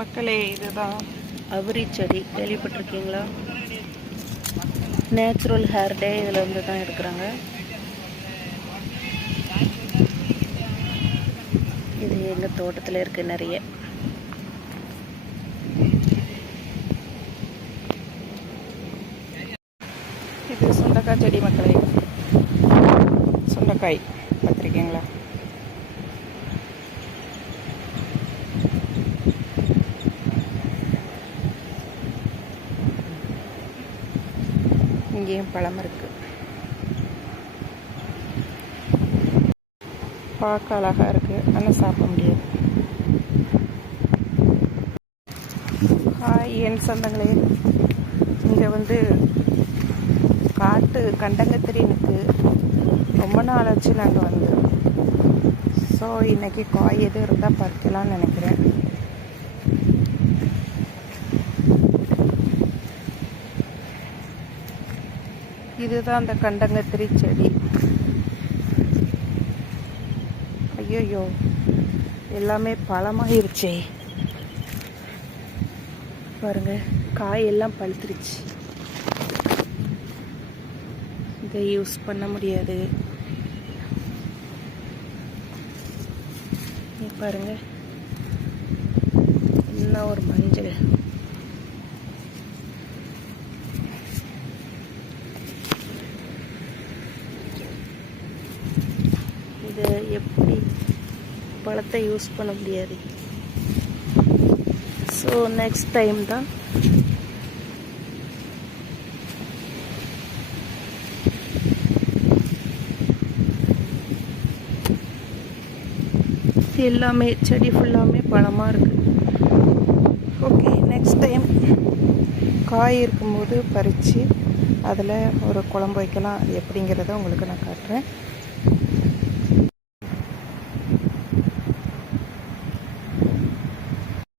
மக்களே இதுதான். அவரி செடி கேள்விப்பட்டிருக்கீங்களா? நேச்சுரல் ஹேர் டே இதில் இருந்து தான் எடுக்கிறாங்க. இது எங்கள் தோட்டத்தில் இருக்குது நிறைய. இது சுண்டக்காய் செடி மக்களே. சுண்டைக்காய் பார்த்துருக்கீங்களா? இங்கேயும் பழம் இருக்கு. பார்க்க அழகாக இருக்கு. ஆனால் சாப்பிட முடியாது. ஹாய் என் சொந்தங்களே. இங்கே வந்து காட்டு கண்டங்கத்திரினுக்கு ரொம்ப நாள் ஆச்சு நாங்கள் வந்து. ஸோ இன்னைக்கு காய் எது இருந்தால் பறிக்கலாம்னு நினைக்கிறேன். இதுதான் அந்த கண்டங்கத்திரி செடி. ஐயோயோ எல்லாமே பழமாயிருச்சே. பாருங்க காய் எல்லாம் பழுத்துருச்சு. இதை யூஸ் பண்ண முடியாது. பாருங்க என்ன ஒரு மஞ்சள் இதை எப்படி பழத்தை யூஸ் பண்ண முடியாது? ஸோ நெக்ஸ்ட் டைம் தான். எல்லாமே செடி ஃபுல்லாமே பழமாக இருக்குது ஓகே நெக்ஸ்ட் டைம் காய் இருக்கும்போது பறித்து அதில் ஒரு குழம்பு வைக்கலாம். அது எப்படிங்கிறத உங்களுக்கு நான் காட்டுறேன்.